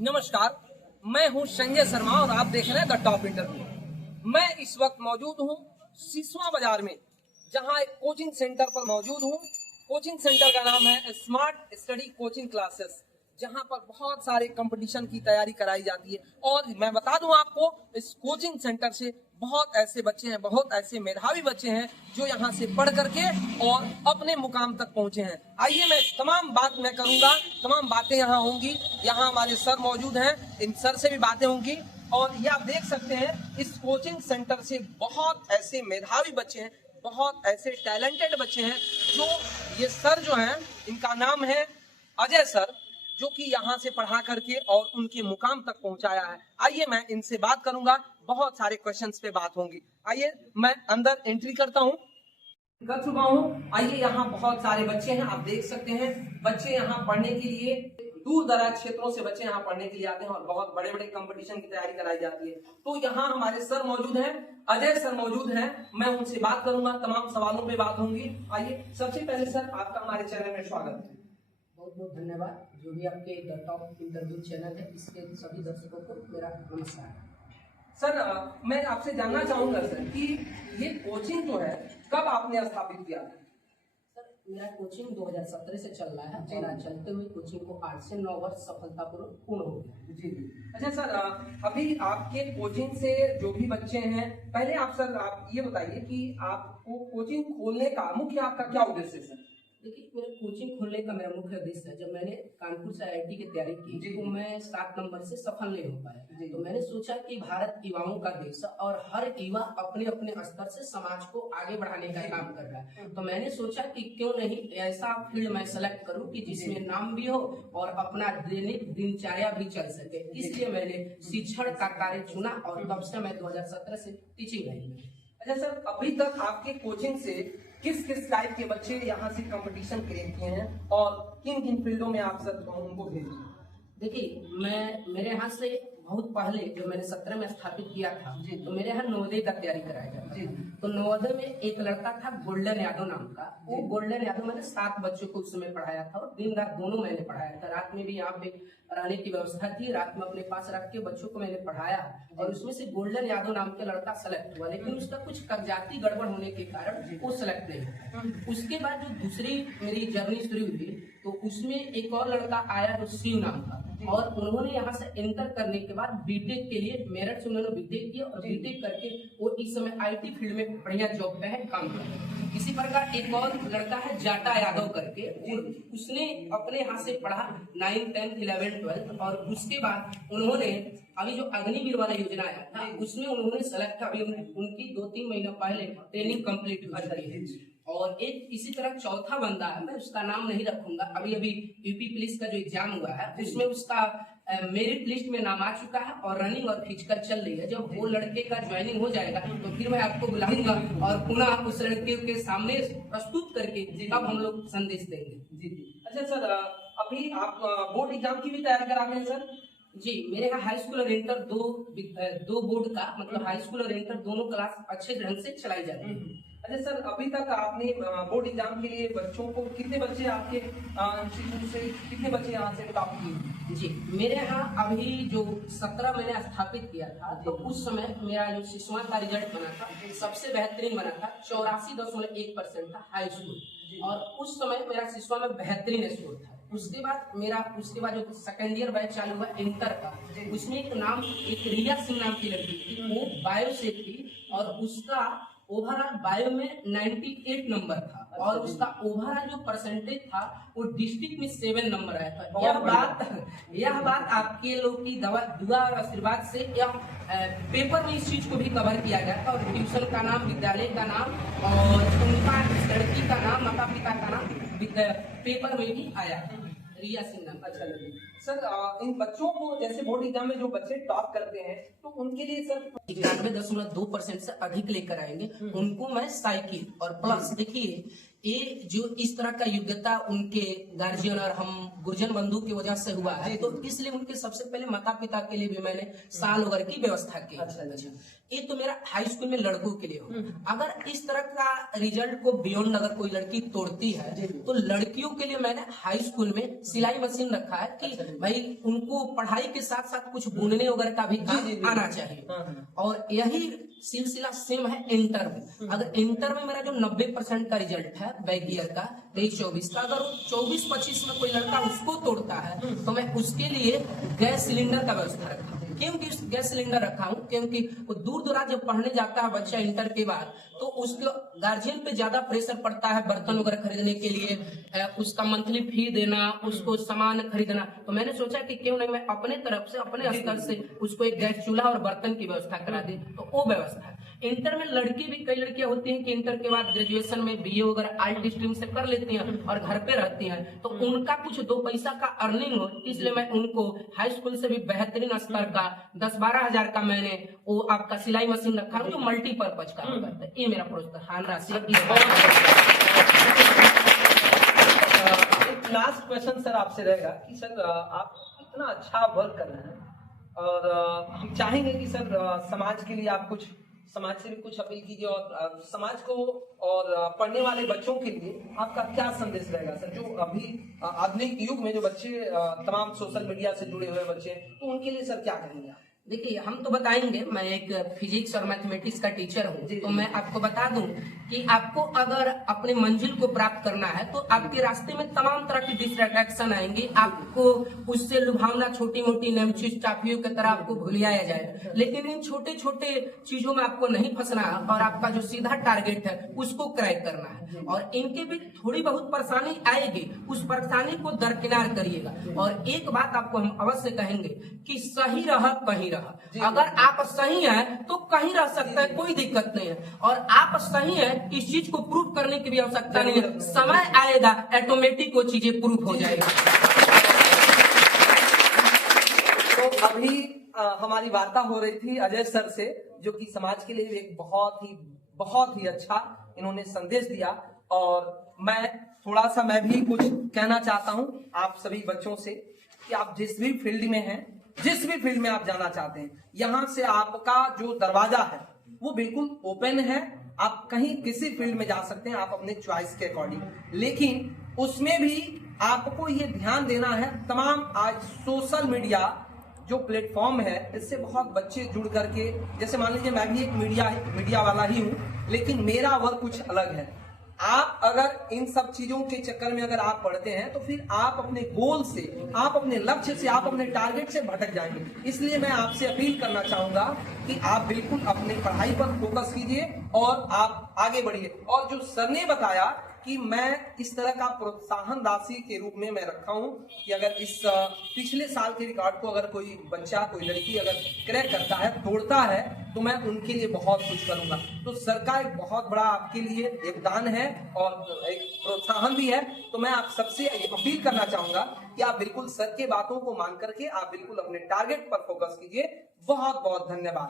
नमस्कार, मैं हूं संजय शर्मा और आप देख रहे हैं द टॉप इंटरव्यू। मैं इस वक्त मौजूद हूं सिसवा बाजार में, जहां एक कोचिंग सेंटर पर मौजूद हूं। कोचिंग सेंटर का नाम है स्मार्ट स्टडी कोचिंग क्लासेस, जहां पर बहुत सारे कंपटीशन की तैयारी कराई जाती है। और मैं बता दूं आपको, इस कोचिंग सेंटर से बहुत ऐसे बच्चे हैं, बहुत ऐसे मेधावी बच्चे हैं जो यहाँ से पढ़ करके और अपने मुकाम तक पहुंचे हैं। आइए मैं तमाम बात मैं करूंगा, तमाम बातें यहाँ होंगी। यहाँ हमारे सर मौजूद हैं, इन सर से भी बातें होंगी। और ये आप देख सकते हैं, इस कोचिंग सेंटर से बहुत ऐसे मेधावी बच्चे हैं, बहुत ऐसे टैलेंटेड बच्चे हैं। जो ये सर जो हैं, इनका नाम है अजय सर, जो कि यहाँ से पढ़ा करके और उनके मुकाम तक पहुंचाया है। आइए मैं इनसे बात करूंगा, बहुत सारे क्वेश्चंस पे बात होंगी। आइए मैं अंदर एंट्री करता हूँ, कर चुका हूँ। आइए, यहाँ बहुत सारे बच्चे हैं, आप देख सकते हैं। बच्चे यहाँ पढ़ने के लिए दूर दराज क्षेत्रों से बच्चे यहाँ पढ़ने के लिए आते हैं और बहुत बड़े बड़े कंपटीशन की तैयारी कराई जाती है। तो यहाँ हमारे सर मौजूद हैं, अजय सर मौजूद हैं। मैं उनसे बात करूंगा, तमाम सवालों पे बात होंगी। आइए, सबसे पहले सर आपका हमारे चैनल में स्वागत है। बहुत बहुत धन्यवाद। जो भी आपके द टॉप इंटरव्यू चैनल है, इसके सभी दर्शकों को मेरा नमस्कार। सर मैं आपसे जानना चाहूंगा सर कि ये कोचिंग जो है कब आपने स्थापित किया? सर, मेरा कोचिंग 2017 से चल रहा है और आज चलते हुए कोचिंग को 8 से 9 वर्ष सफलतापूर्वक पूर्ण हो गया। जी जी। अच्छा सर, अभी आपके कोचिंग से जो भी बच्चे हैं, पहले आप ये बताइए कि आपको कोचिंग खोलने का मुख्य आपका क्या उद्देश्य है सर? देखिए, मेरे कोचिंग खोलने का मेरा मुख्य उद्देश्य है, जब मैंने कानपुर से IIT की तैयारी की तो मैं 7 नंबर से सफल नहीं हो पाया। तो मैंने सोचा कि भारत युवाओं का देश है और हर युवा अपने अपने स्तर से समाज को आगे बढ़ाने का काम कर रहा है। तो मैंने सोचा कि क्यों नहीं ऐसा फील्ड मैं सेलेक्ट करूं कि जिसमें नाम भी हो और अपना दैनिक दिनचर्या भी चल सके। इसलिए मैंने शिक्षण का कार्य चुना और तब से मैं 2017 से टीचिंग लाइन में। अच्छा सर, अभी तक आपके कोचिंग से किस किस टाइप के बच्चे यहाँ से कंपटीशन क्रिएट किए हैं और किन किन फील्डों में आप सर उनको भेजे? देखिए, मेरे यहाँ से बहुत पहले जब मैंने 17 में स्थापित किया था तो मेरे यहाँ नवोदय का तैयारी कराया जाता था। तो नवोदय में एक लड़का था गोल्डन यादव नाम का। वो गोल्डन यादव मैंने 7 बच्चों को उस समय पढ़ाया था और दिन रात दोनों मैंने पढ़ाया था। रात में भी यहाँ पे रहने की व्यवस्था थी, रात में अपने पास रख के बच्चों को मैंने पढ़ाया और उसमें से गोल्डन यादव नाम के लड़का सेलेक्ट हुआ, लेकिन उसका कुछ कागजाती गड़बड़ होने के कारण वो सेलेक्ट नहीं हुआ। उसके बाद जो दूसरी मेरी जर्नी शुरू हुई तो उसमें एक और लड़का आया जो शिव नाम था और उन्होंने यहाँ से एंटर करने के बाद बीटेक के लिए मेरठ से उन्होंने बीटेक किया और बीटेक करके वो इस समय IT फील्ड में बढ़िया जॉब पे है, काम कर रहे हैं। इसी प्रकार एक और लड़का है जाटा यादव करके, उसने अपने यहाँ से पढ़ा 9th 10th 11th 12th और उसके बाद उन्होंने अभी जो अग्निवीर वाला योजना आया था उसमें उन्होंने सेलेक्ट, अभी उनकी 2-3 महीना पहले ट्रेनिंग कंप्लीट हो चुकी है। और एक इसी तरह चौथा बंदा है, मैं उसका नाम नहीं रखूंगा, अभी यूपी पुलिस का जो एग्जाम हुआ है उसमें उसका मेरिट लिस्ट में नाम आ चुका है और रनिंग और फिजिकल चल रही है। जब वो लड़के का ज्वाइनिंग हो जाएगा तो फिर मैं आपको बुलाऊंगा और पुनः उस लड़के के सामने प्रस्तुत करके तब हम लोग संदेश देंगे। जी। अच्छा सर, अभी आप बोर्ड एग्जाम की भी तैयारी करा रहे हैं सर? जी, मेरे यहाँ हाई स्कूल और इंटर दो बोर्ड का मतलब हाई स्कूल और इंटर दोनों क्लास अच्छे ढंग से चलाई जाती है। अच्छा सर, अभी तक आपने बोर्ड एग्जाम के लिए बच्चों को कितने बच्चे आपके इंस्टीट्यूट से कितने बच्चे यहाँ से टॉप किए? जी, मेरे यहाँ अभी जो 17 मैंने स्थापित किया था तो उस समय मेरा जो सिसवा का रिजल्ट बना था सबसे बेहतरीन बना था, 84.1% था हाई स्कूल और उस समय मेरा सिसवा में बेहतरीन स्कोर था। उसके बाद जो सेकेंड ईयर बैच चालू हुआ इंटर का, उसमें एक रिया सिंह नाम की लड़की थी, वो बायो से थी और उसका ओवरऑल बायो में 98 नंबर था और उसका ओवरऑल जो परसेंटेज था वो डिस्ट्रिक्ट में 7 नंबर आया था। यह बात आपके लोग की दुआ और आशीर्वाद से यह पेपर में इस चीज को भी कवर किया गया था और ट्यूशन का नाम, विद्यालय का नाम और उनका लड़की का नाम, माता पिता का नाम पेपर में भी आया। रिया सिंह नाम। अच्छा लगे सर, इन बच्चों को जैसे बोर्ड एग्जाम में जो बच्चे टॉप करते हैं तो उनके लिए सर 91.2% से अधिक लेकर आएंगे, उनको मैं साइकिल और प्लस देखिए ये जो इस तरह का योग्यता उनके गार्जियन और हम गुरुजन बंधु की वजह से हुआ है, तो इसलिए उनके सबसे पहले माता पिता के लिए भी मैंने साल वगैरह की व्यवस्था की। अच्छा। ये तो मेरा हाई स्कूल में लड़कों के लिए हो। अगर इस तरह का रिजल्ट को बियॉन्ड अगर कोई लड़की तोड़ती है तो लड़कियों के लिए मैंने हाई स्कूल में सिलाई मशीन रखा है कि भाई उनको पढ़ाई के साथ साथ कुछ बुनने वगैरह का भी काम आना चाहिए। और यही सिलसिला सेम है इंटर में। अगर इंटर में मेरा जो 90% का रिजल्ट है बैक ईयर का 23-24 का, अगर वो 24-25 में कोई लड़का उसको तोड़ता है तो मैं उसके लिए गैस सिलेंडर का व्यवस्था रखा हूँ। क्यों गैस सिलेंडर रखा हूँ? क्योंकि वो दूर दराज जब पढ़ने जाता है बच्चा इंटर के बाद, तो उसके गार्जियन पे ज्यादा प्रेशर पड़ता है बर्तन वगैरह खरीदने के लिए, उसका मंथली फी देना, उसको सामान खरीदना। तो मैंने सोचा कि क्यों नहीं मैं अपने तरफ से अपने स्तर से उसको एक गैस चूल्हा और बर्तन की व्यवस्था करा दी। तो वो व्यवस्था है। इंटर में लड़की भी, कई लड़कियां होती हैं कि इंटर के बाद ग्रेजुएशन में बीए वगैरह आर्ट स्ट्रीम से कर लेती हैं और घर पे रहती हैं, तो उनका कुछ 2 पैसा का अर्निंग हो, इसलिए मैं उनको हाई स्कूल से भी बेहतरीन स्तर का 10-12 हजार का मैंने वो आपका सिलाई मशीन रखा है जो मल्टीपर्पज का होगा। तो ये मेरा प्रोत्साहन राशि। एक लास्ट क्वेश्चन सर आपसे रहेगा कि सर आप इतना अच्छा वर्क कर रहे हैं और हम चाहेंगे कि सर समाज के लिए आप कुछ, समाज से भी कुछ अपील कीजिए और समाज को और पढ़ने वाले बच्चों के लिए आपका क्या संदेश रहेगा सर, जो अभी आधुनिक युग में जो बच्चे तमाम सोशल मीडिया से जुड़े हुए बच्चे, तो उनके लिए सर क्या कहेंगे आप? देखिए, हम तो बताएंगे, मैं एक फिजिक्स और मैथमेटिक्स का टीचर हूँ, तो मैं आपको बता दूं कि आपको अगर अपने मंजिल को प्राप्त करना है तो आपके रास्ते में तमाम तरह की डिस्ट्रैक्शन आएंगी। आपको उससे लुभावना छोटी मोटी नमचीज टाफियों की तरह आपको भुलियाया जाएगा, लेकिन इन छोटे छोटे चीजों में आपको नहीं फंसना है और आपका जो सीधा टारगेट है उसको क्रैक करना है। और इनके भी थोड़ी बहुत परेशानी आएगी, उस परेशानी को दरकिनार करिएगा। और एक बात आपको हम अवश्य कहेंगे कि सही रह कहीं रह। अगर आप सही हैं तो कहीं रह सकते हैं, कोई दिक्कत नहीं है। और आप सही हैं इस चीज को प्रूफ करने की भी आवश्यकता नहीं है, समय आएगा ऑटोमेटिक वो चीजें प्रूफ हो जाएगी। तो अभी हमारी वार्ता हो रही थी अजय सर से, जो कि समाज के लिए एक बहुत ही अच्छा इन्होंने संदेश दिया। और मैं थोड़ा सा मैं भी कुछ कहना चाहता हूं आप सभी बच्चों से कि आप जिस भी फील्ड में हैं, जिस भी फील्ड में आप जाना चाहते हैं, यहां से आपका जो दरवाजा है वो बिल्कुल ओपन है। आप कहीं किसी फील्ड में जा सकते हैं, आप अपने चॉइस के अकॉर्डिंग, लेकिन उसमें भी आपको ये ध्यान देना है, तमाम आज सोशल मीडिया जो प्लेटफॉर्म है इससे बहुत बच्चे जुड़ करके, जैसे मान लीजिए मैं भी एक मीडिया वाला ही हूं, लेकिन मेरा वर्क कुछ अलग है। आप अगर इन सब चीजों के चक्कर में अगर आप पढ़ते हैं तो फिर आप अपने गोल से, आप अपने लक्ष्य से, आप अपने टारगेट से भटक जाएंगे। इसलिए मैं आपसे अपील करना चाहूंगा कि आप बिल्कुल अपने पढ़ाई पर फोकस कीजिए और आप आगे बढ़िए। और जो सर ने बताया कि मैं इस तरह का प्रोत्साहन राशि के रूप में मैं रखा हूं कि अगर इस पिछले साल के रिकॉर्ड को अगर कोई बच्चा, कोई लड़की अगर क्रैक करता है, तोड़ता है, तो मैं उनके लिए बहुत कुछ करूंगा। तो सर का एक बहुत बड़ा आपके लिए योगदान है और एक प्रोत्साहन भी है। तो मैं आप सबसे अपील करना चाहूंगा कि आप बिल्कुल सर के बातों को मान करके आप बिल्कुल अपने टारगेट पर फोकस कीजिए। बहुत बहुत धन्यवाद।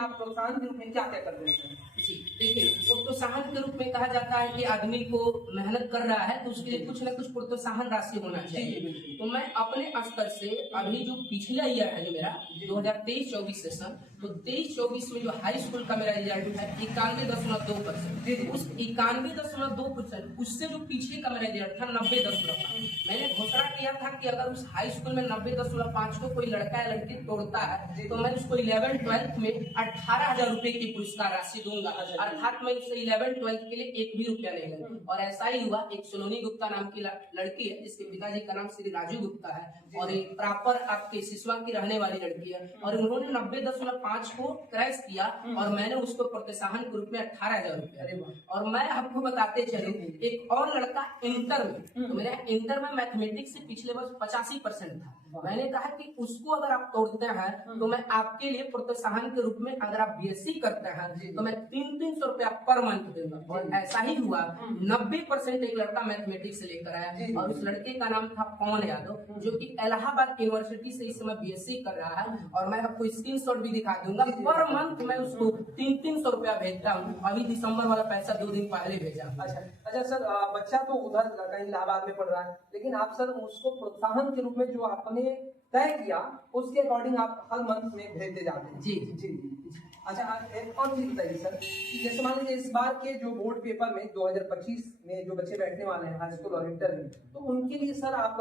आप प्रोत्साहन के रूप में क्या क्या कर रहे हैं? जी देखिए, प्रोत्साहन के रूप में कहा जाता है कि आदमी को मेहनत कर रहा है तो उसके लिए कुछ न कुछ प्रोत्साहन राशि होना चाहिए। तो मैं अपने स्तर से अभी जो पिछला ईयर है जो मेरा 2023-24 सेशन, तो 23-24 में जो हाई स्कूल का मेरा रिजल्ट है 91.2%, उस 91.2% उससे जो पीछे का मेरा रिजल्ट था 90.5, मैंने घोषणा किया था कि अगर उस हाई स्कूल में 90.5 को कोई लड़का या लड़की तोड़ता है तो मैं उसको 11th-12th में 18,000 रुपए की पुरस्कार राशि दूंगा। अर्थात मैं उससे 11th-12th के लिए 1 भी रुपया नहीं लूंगा। और ऐसा ही हुआ। एक सोलोनी गुप्ता नाम की लड़की है जिसके पिताजी का नाम श्री राजू गुप्ता है और एक प्रॉपर आपके सिसवा की रहने वाली लड़की है, और उन्होंने 90.5 को क्रैश किया और मैंने उसको प्रोत्साहन के रूप में 18,000 रुपया। और मैं आपको बताते चलूं, एक और लड़का इंटर में, तो मेरे इंटर में मैथमेटिक्स से पिछले वर्ष 85% था। मैंने कहा कि उसको अगर आप तोड़ते हैं तो मैं आपके लिए प्रोत्साहन के रूप में, अगर आप बीएससी करते हैं तो मैं 300 रुपया पर मंथ दूंगा। और ऐसा ही हुआ, 90% एक लड़का मैथमेटिक्स से लेकर आया और उस लड़के का नाम था पवन यादव, जो कि इलाहाबाद यूनिवर्सिटी से इस समय बीएससी कर रहा है। और मैं आपको स्क्रीनशॉट भी दिखा दूंगा, पर मंथ मैं उसको 300 रुपया भेजता हूँ। अभी दिसंबर वाला पैसा 2 दिन पहले भेजा। अच्छा सर, बच्चा तो उधर कहीं इलाहाबाद में पढ़ रहा है, लेकिन आप सर उसको प्रोत्साहन के रूप में जो आपने तय किया उसके अकॉर्डिंग आप हर मंथ में भेजते जाते हैं। जी जी जी। अच्छा, एक और चीज बताइए सर कि जैसे मान लीजिए इस बार के जो बोर्ड पेपर में 2025 में जो बच्चे बैठने वाले हैं हाई स्कूल और इंटर में, तो उनके लिए सर आप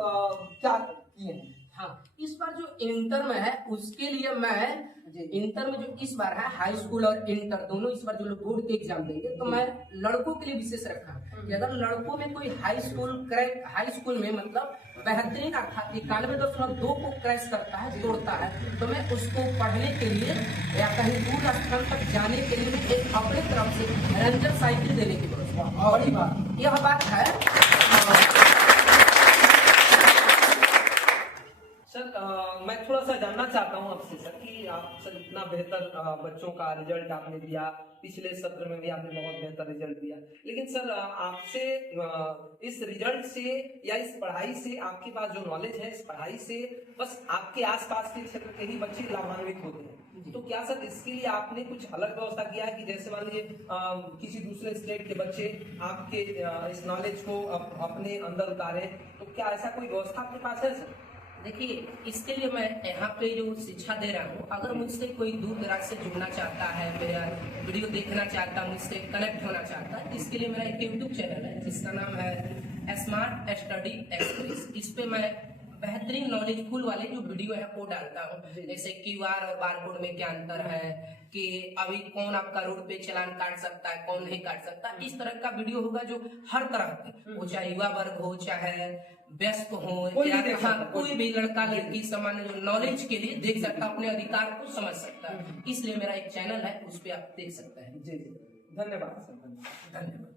क्या किए हैं? हाँ, इस बार जो इंटर में है उसके लिए मैं, इंटर में जो इस बार है हाई स्कूल और इंटर दोनों इस बार जो लोग बोर्ड के एग्जाम देंगे, तो मैं लड़कों के लिए विशेष रखा कि अगर लड़कों में कोई हाई स्कूल में मतलब बेहतरीन अर्थात 91.2 को क्रैश करता है, तोड़ता है, तो मैं उसको पढ़ने के लिए या कहीं दूर स्थान तक जाने के लिए एक अपने तरफ से रेंजर साइकिल देने की व्यवस्था। बड़ी बात यह बात है। सर, मैं थोड़ा सा जानना चाहता हूँ आपसे सर कि आप सर इतना बेहतर बच्चों का रिजल्ट आपने दिया, पिछले सत्र में भी आपने बहुत बेहतर रिजल्ट दिया, लेकिन सर आपसे इस रिजल्ट से या इस पढ़ाई से, आपके पास जो नॉलेज है इस पढ़ाई से बस आपके आसपास के क्षेत्र के ही बच्चे लाभान्वित होते हैं, तो क्या सर इसके लिए आपने कुछ अलग व्यवस्था किया है कि जैसे मान लीजिए किसी दूसरे स्टेट के बच्चे आपके इस नॉलेज को अपने अंदर उतारे, तो क्या ऐसा कोई व्यवस्था आपके पास है सर? देखिए, इसके लिए मैं यहाँ पे जो शिक्षा दे रहा हूँ, अगर मुझसे कोई दूर दराज से जुड़ना चाहता है, मेरा वीडियो देखना चाहता है, मुझसे कनेक्ट होना चाहता है, इसके लिए मेरा एक यूट्यूब चैनल है जिसका नाम है स्मार्ट स्टडी एक्सप्रेस। इस पे मैं बेहतरीन नॉलेजफुल वाले जो वीडियो है वो डालता हूँ, जैसे क्यूआर और बारकोड में क्या अंतर है, कि अभी कौन आपका रोड पे चालान काट सकता है, कौन नहीं काट सकता। इस तरह का वीडियो होगा जो हर तरह के, वो चाहे युवा वर्ग हो, चाहे व्यस्त हो, या कोई भी लड़का लड़की सामान्य जो नॉलेज के लिए देख सकता है, अपने अधिकार को समझ सकता है। इसलिए मेरा एक चैनल है, उस पर आप देख सकते हैं। जी जी, धन्यवाद सर, धन्यवाद।